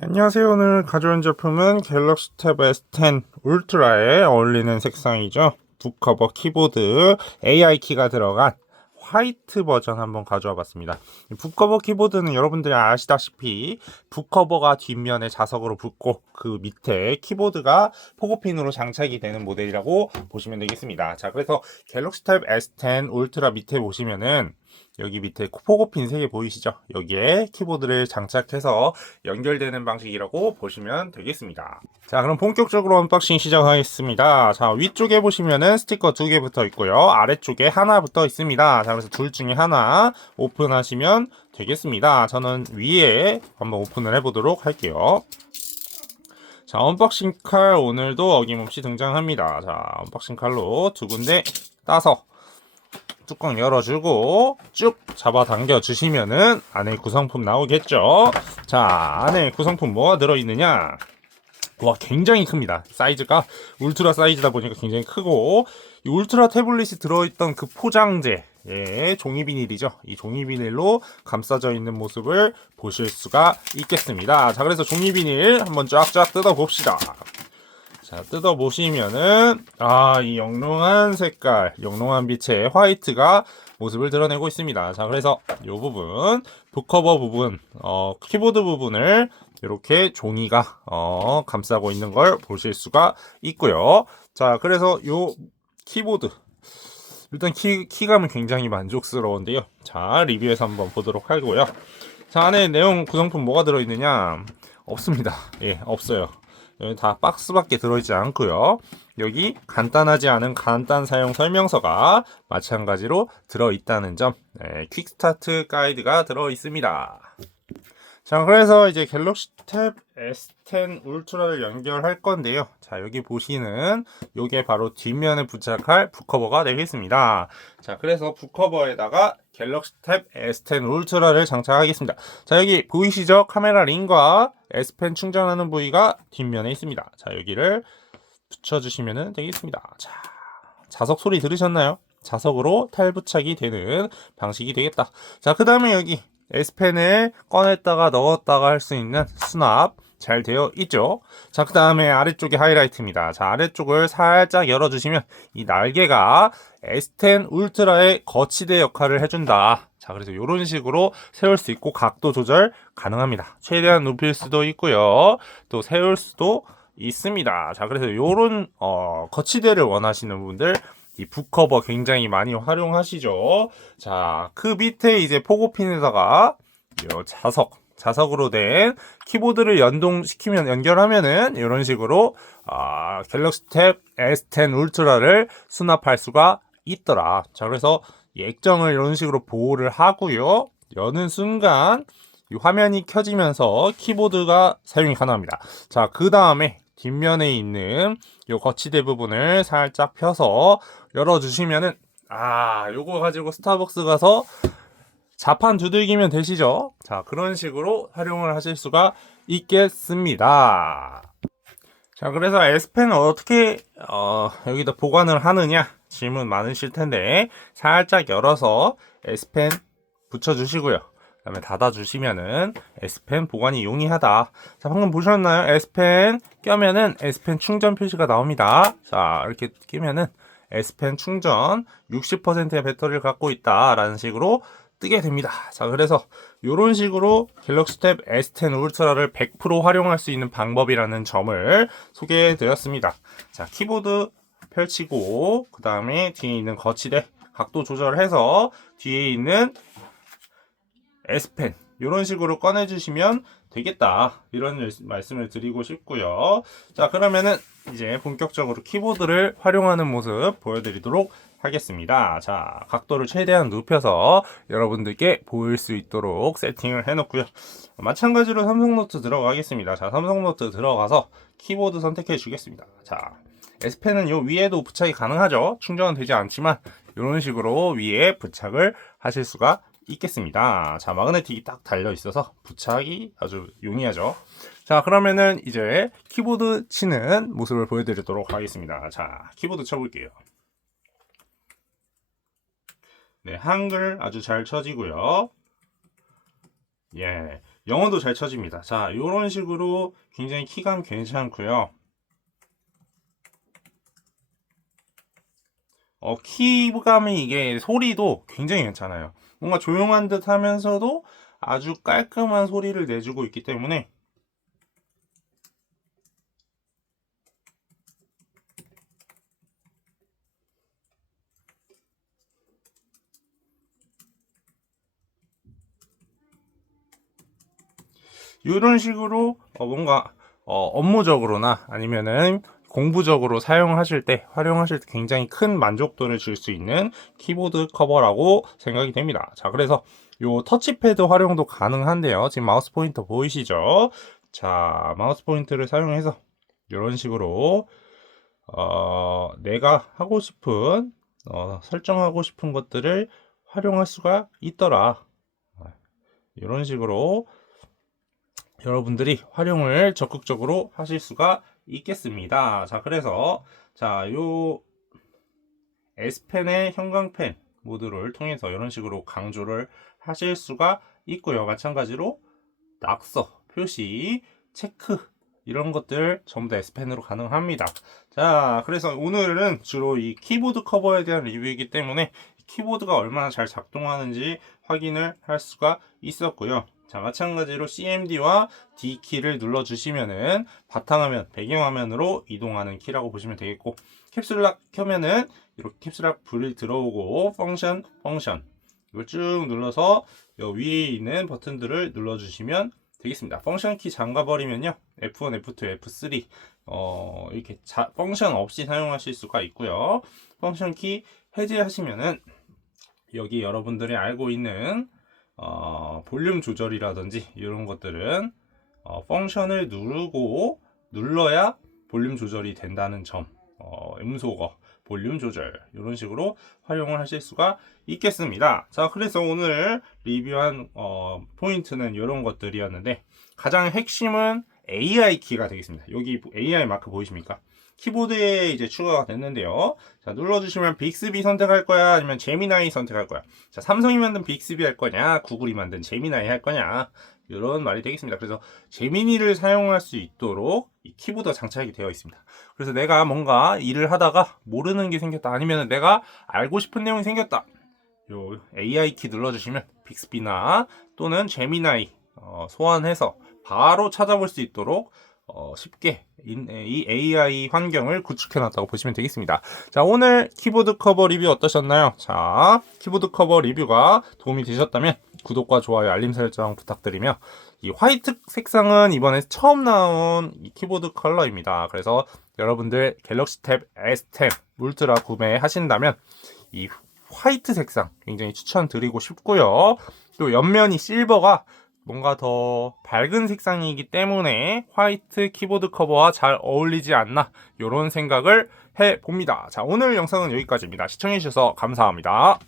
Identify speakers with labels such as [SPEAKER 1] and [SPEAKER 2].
[SPEAKER 1] 안녕하세요. 오늘 가져온 제품은 갤럭시 탭 S10 울트라에 어울리는 색상이죠. 북 커버 키보드 AI 키가 들어간 화이트 버전 한번 가져와 봤습니다. 이 북커버 키보드는 여러분들이 아시다시피 북커버가 뒷면에 자석으로 붙고 그 밑에 키보드가 포고핀으로 장착이 되는 모델이라고 보시면 되겠습니다. 자, 그래서 갤럭시 탭 S10 울트라 밑에 보시면은 여기 밑에 포고핀 3개 보이시죠? 여기에 키보드를 장착해서 연결되는 방식이라고 보시면 되겠습니다. 자, 그럼 본격적으로 언박싱 시작하겠습니다. 자, 위쪽에 보시면은 스티커 두개 붙어 있고요. 아래쪽에 하나 붙어 있습니다. 자, 그래서 둘 중에 하나 오픈하시면 되겠습니다. 저는 위에 한번 오픈을 해보도록 할게요. 자, 언박싱 칼 오늘도 어김없이 등장합니다. 자, 언박싱 칼로 두 군데 따서 뚜껑 열어주고 쭉 잡아 당겨 주시면은 안에 구성품 나오겠죠. 자, 안에 구성품 뭐가 들어있느냐? 와, 굉장히 큽니다. 사이즈가 울트라 사이즈다 보니까 굉장히 크고 이 울트라 태블릿이 들어있던 그 포장재 예, 종이 비닐이죠. 이 종이 비닐로 감싸져 있는 모습을 보실 수가 있겠습니다. 자, 그래서 종이 비닐 한번 쫙쫙 뜯어 봅시다. 자, 뜯어 보시면은 아, 이 영롱한 색깔, 영롱한 빛의 화이트가 모습을 드러내고 있습니다. 자, 그래서 이 부분, 북커버 부분, 어, 키보드 부분을 이렇게 종이가 어, 감싸고 있는 걸 보실 수가 있고요. 자, 그래서 이 키보드 일단 키, 키감은 굉장히 만족스러운데요. 자, 리뷰해서 한번 보도록 하고요. 자, 안에 내용 구성품 뭐가 들어있느냐? 없습니다. 예, 없어요. 여기 다 박스밖에 들어있지 않고요. 여기 간단하지 않은 간단 사용 설명서가 마찬가지로 들어있다는 점, 네, 퀵스타트 가이드가 들어있습니다. 자, 그래서 이제 갤럭시 탭 S10 울트라를 연결할 건데요. 자, 여기 보시는 요게 바로 뒷면에 부착할 북커버가 되겠습니다. 자, 그래서 북커버에다가 갤럭시 탭 S10 울트라를 장착하겠습니다. 자, 여기 보이시죠? 카메라 링과 S펜 충전하는 부위가 뒷면에 있습니다. 자, 여기를 붙여주시면 되겠습니다. 자, 자석 소리 들으셨나요? 자석으로 탈부착이 되는 방식이 되겠다. 자, 그 다음에 여기 S펜을 꺼냈다가 넣었다가 할 수 있는 수납 잘 되어 있죠. 자, 그 다음에 아래쪽이 하이라이트입니다. 자, 아래쪽을 살짝 열어주시면 이 날개가 S10 울트라의 거치대 역할을 해준다. 자, 그래서 이런 식으로 세울 수 있고 각도 조절 가능합니다. 최대한 높일 수도 있고요. 또 세울 수도 있습니다. 자, 그래서 이런 어, 거치대를 원하시는 분들 이 북커버 굉장히 많이 활용하시죠. 자, 그 밑에 이제 포고핀에다가 요 자석, 자석으로 된 키보드를 연동시키면 연결하면은 이런 식으로 아, 갤럭시 탭 S10 울트라를 수납할 수가 있더라. 자, 그래서 이 액정을 이런 식으로 보호를 하고요. 여는 순간 이 화면이 켜지면서 키보드가 사용이 가능합니다. 자, 그 다음에 뒷면에 있는 요 거치대 부분을 살짝 펴서 열어주시면은 아 요거 가지고 스타벅스 가서 자판 두들기면 되시죠? 자 그런 식으로 활용을 하실 수가 있겠습니다. 자 그래서 S펜을 어떻게 어, 여기다 보관을 하느냐 질문 많으실 텐데 살짝 열어서 S펜 붙여주시고요 그 다음에 닫아주시면은 S펜 보관이 용이하다. 자, 방금 보셨나요? S펜 껴면은 S펜 충전 표시가 나옵니다. 자, 이렇게 끼면은 S펜 충전 60%의 배터리를 갖고 있다라는 식으로 뜨게 됩니다. 자, 그래서 이런 식으로 갤럭시 탭 S10 울트라를 100% 활용할 수 있는 방법이라는 점을 소개해 드렸습니다. 자, 키보드 펼치고 그 다음에 뒤에 있는 거치대 각도 조절해서 뒤에 있는 S펜 이런 식으로 꺼내주시면 되겠다. 이런 말씀을 드리고 싶고요. 자 그러면은 이제 본격적으로 키보드를 활용하는 모습 보여드리도록 하겠습니다. 자 각도를 최대한 눕혀서 여러분들께 보일 수 있도록 세팅을 해 놓고요. 마찬가지로 삼성노트 들어가겠습니다. 자 삼성노트 들어가서 키보드 선택해 주겠습니다. 자 S펜은 요 위에도 부착이 가능하죠? 충전은 되지 않지만 이런 식으로 위에 부착을 하실 수가 있겠습니다. 자, 마그네틱이 딱 달려 있어서 부착이 아주 용이하죠. 자, 그러면은 이제 키보드 치는 모습을 보여드리도록 하겠습니다. 자, 키보드 쳐볼게요. 네, 한글 아주 잘 쳐지고요. 예, 영어도 잘 쳐집니다. 자, 이런 식으로 굉장히 키감 괜찮고요. 어, 키감이 이게 소리도 굉장히 괜찮아요. 뭔가 조용한 듯 하면서도 아주 깔끔한 소리를 내주고 있기 때문에 이런 식으로 어, 뭔가 어, 업무적으로나 아니면은 공부적으로 사용하실 때 활용하실 때 굉장히 큰 만족도를 줄 수 있는 키보드 커버라고 생각이 됩니다. 자, 그래서 요 터치패드 활용도 가능한데요. 지금 마우스 포인터 보이시죠? 자, 마우스 포인트를 사용해서 이런 식으로 어, 내가 하고 싶은 어, 설정하고 싶은 것들을 활용할 수가 있더라. 이런 식으로 여러분들이 활용을 적극적으로 하실 수가 있겠습니다. 자, 그래서 자, 요 S펜의 형광펜 모드를 통해서 이런 식으로 강조를 하실 수가 있고요. 마찬가지로 낙서, 표시, 체크 이런 것들 전부 다 S펜으로 가능합니다. 자, 그래서 오늘은 주로 이 키보드 커버에 대한 리뷰이기 때문에 키보드가 얼마나 잘 작동하는지 확인을 할 수가 있었고요. 자, 마찬가지로 CMD와 D키를 눌러주시면은 바탕화면, 배경화면으로 이동하는 키라고 보시면 되겠고, 캡슐락 켜면은 이렇게 캡슐락 불이 들어오고, 펑션, 펑션. 이걸 쭉 눌러서 여 위에 있는 버튼들을 눌러주시면 되겠습니다. 펑션 키 잠가버리면요. F1, F2, F3, 어, 이렇게 자, 펑션 없이 사용하실 수가 있고요. 펑션 키 해제하시면은 여기 여러분들이 알고 있는 어, 볼륨 조절이라든지 이런 것들은 어, 펑션을 누르고 눌러야 볼륨 조절이 된다는 점 어, 음소거 볼륨 조절 이런 식으로 활용을 하실 수가 있겠습니다. 자 그래서 오늘 리뷰한 어, 포인트는 이런 것들이었는데 가장 핵심은 AI 키가 되겠습니다. 여기 AI 마크 보이십니까 키보드에 이제 추가가 됐는데요. 자, 눌러주시면 빅스비 선택할 거야? 아니면 제미나이 선택할 거야? 자, 삼성이 만든 빅스비 할 거냐? 구글이 만든 제미나이 할 거냐? 이런 말이 되겠습니다. 그래서 제미니를 사용할 수 있도록 이 키보드가 장착이 되어 있습니다. 그래서 내가 뭔가 일을 하다가 모르는 게 생겼다. 아니면 내가 알고 싶은 내용이 생겼다. 요 AI 키 눌러주시면 빅스비나 또는 제미나이 어, 소환해서 바로 찾아볼 수 있도록 어, 쉽게 이 AI 환경을 구축해 놨다고 보시면 되겠습니다. 자, 오늘 키보드 커버 리뷰 어떠셨나요? 자, 키보드 커버 리뷰가 도움이 되셨다면 구독과 좋아요, 알림 설정 부탁드리며 이 화이트 색상은 이번에 처음 나온 이 키보드 컬러입니다. 그래서 여러분들 갤럭시 탭 S10 울트라 구매하신다면 이 화이트 색상 굉장히 추천드리고 싶고요. 또 옆면이 실버가 뭔가 더 밝은 색상이기 때문에 화이트 키보드 커버와 잘 어울리지 않나 이런 생각을 해 봅니다. 자 오늘 영상은 여기까지입니다. 시청해 주셔서 감사합니다.